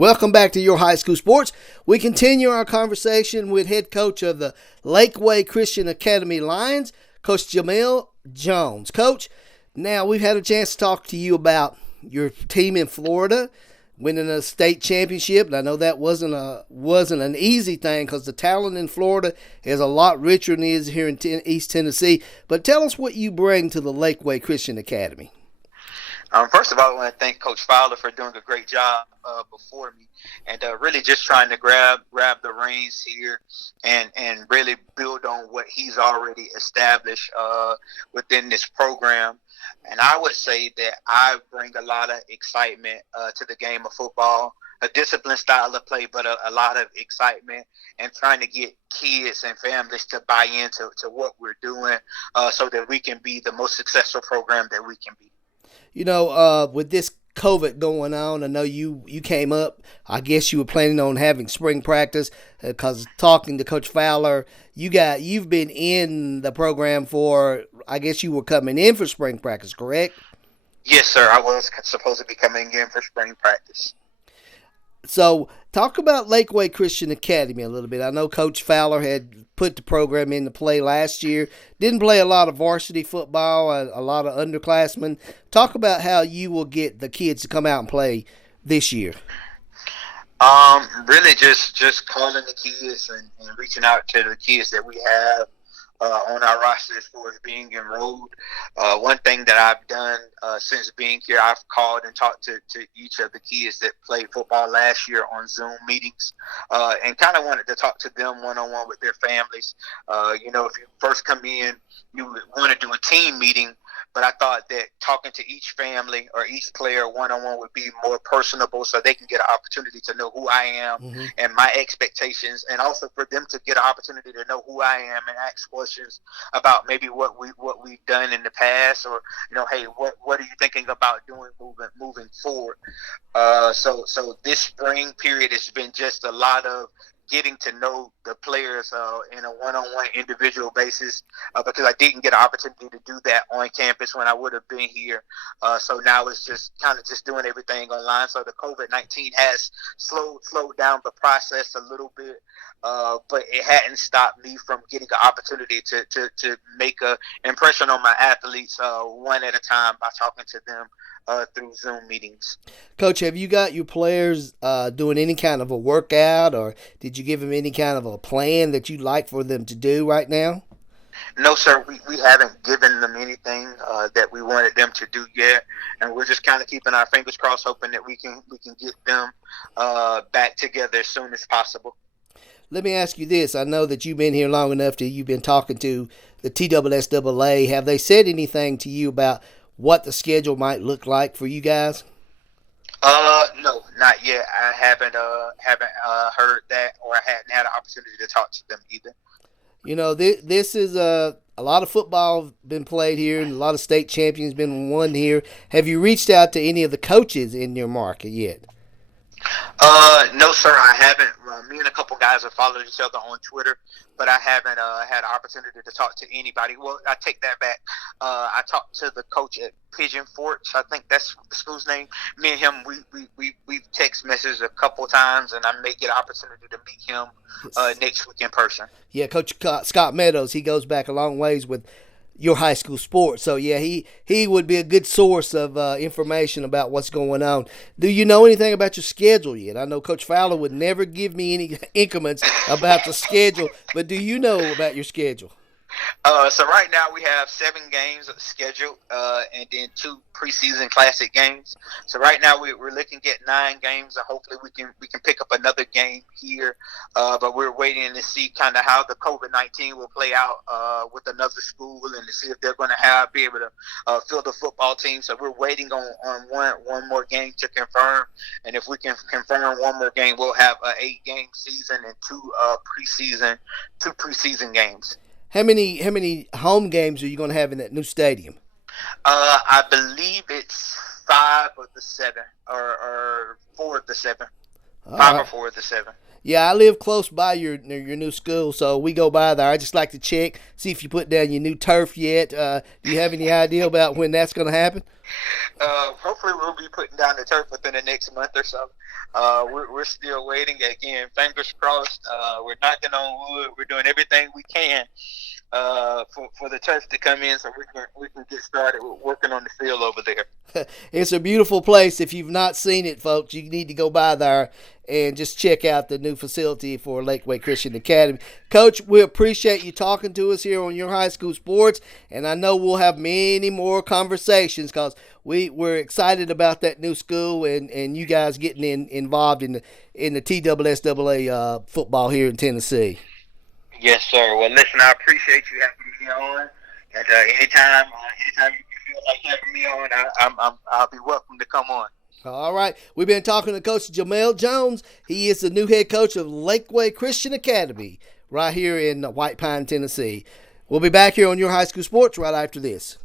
Welcome back to Your High School Sports. We continue our conversation with head coach of the Lakeway Christian Academy Lions, Coach Jamil Jones. Coach, now we've had a chance to talk to you about your team in Florida winning a state championship, and I know that wasn't an easy thing because the talent in Florida is a lot richer than it is here in East Tennessee. But tell us what you bring to the Lakeway Christian Academy. First of all, I want to thank Coach Fowler for doing a great job before me, and really just trying to grab the reins here and really build on what he's already established within this program. And I would say that I bring a lot of excitement to the game of football, a disciplined style of play, but a lot of excitement and trying to get kids and families to buy into what we're doing so that we can be the most successful program that we can be. You know, with this COVID going on, I know you came up. I guess you were planning on having spring practice because talking to Coach Fowler, you've been in the program for, I guess you were coming in for spring practice, correct? Yes, sir. I was supposed to be coming in for spring practice. So talk about Lakeway Christian Academy a little bit. I know Coach Fowler had put the program into play last year. Didn't play a lot of varsity football, a lot of underclassmen. Talk about how you will get the kids to come out and play this year. Really just calling the kids and reaching out to the kids that we have on our roster as far as being enrolled. One thing that I've done since being here, I've called and talked to each of the kids that played football last year on Zoom meetings and kind of wanted to talk to them one-on-one with their families. If you first come in, you would want to do a team meeting, but I thought that talking to each family or each player one-on-one would be more personable so they can get an opportunity to know who I am and my expectations, and also for them to get an opportunity to know who I am and ask questions about maybe what we've done in the past, or hey, what are you thinking about doing moving forward? So this spring period has been just a lot of getting to know the players in a one-on-one individual basis because I didn't get an opportunity to do that on campus when I would have been here. So now it's just kind of just doing everything online. So the COVID-19 has slowed down the process a little bit, but it hadn't stopped me from getting an opportunity to make an impression on my athletes one at a time by talking to them through Zoom meetings. Coach, have you got your players doing any kind of a workout, or did you give them any kind of a plan that you'd like for them to do right now? No, sir. We haven't given them anything that we wanted them to do yet, and we're just kind of keeping our fingers crossed, hoping that we can get them back together as soon as possible. Let me ask you this. I know that you've been here long enough that you've been talking to the TSSAA. Have they said anything to you about what the schedule might look like for you guys? No, not yet. I haven't heard that, or I hadn't had an opportunity to talk to them either. This is a lot of football been played here, and a lot of state champions been won here. Have you reached out to any of the coaches in your market yet? No, sir, I haven't. Me and a couple guys have followed each other on Twitter, but I haven't had an opportunity to talk to anybody. Well, I take that back. I talked to the coach at Pigeon Forge. I think that's the school's name. Me and him, we've text messaged a couple times, and I may get an opportunity to meet him next week in person. Yeah, Coach Scott Meadows, he goes back a long ways with Your High School Sports. So, yeah, he would be a good source of information about what's going on. Do you know anything about your schedule yet? I know Coach Fowler would never give me any increments about the schedule, but do you know about your schedule? So right now we have 7 games scheduled and then 2 preseason classic games. So right now we're looking at 9 games, and hopefully we can pick up another game here. But we're waiting to see kind of how the COVID-19 will play out with another school, and to see if they're going to be able to field the football team. So we're waiting on one more game to confirm, and if we can confirm one more game, we'll have an 8-game season and 2 preseason games. How many home games are you going to have in that new stadium? I believe it's 5 of the 7, or 4 of the 7. 5 or 4 of the 7. Yeah, I live close by your new school, so we go by there. I just like to check, see if you put down your new turf yet. Do you have any idea about when that's going to happen? Hopefully, we'll be putting down the turf within the next month or so. We're still waiting. Again, fingers crossed. We're knocking on wood. We're doing everything we can for the turf to come in, so we can get started with working on the field over there. It's a beautiful place. If you've not seen it, folks, you need to go by there and just check out the new facility for Lakeway Christian Academy. Coach, we appreciate you talking to us here on Your High School Sports, and I know we'll have many more conversations because we're excited about that new school and you guys getting involved in the TSSAA football here in Tennessee. Yes, sir. Well, listen, I appreciate you having me on, and anytime you feel like having me on, I'll be welcome to come on. All right. We've been talking to Coach Jamel Jones. He is the new head coach of Lakeway Christian Academy right here in White Pine, Tennessee. We'll be back here on Your High School Sports right after this.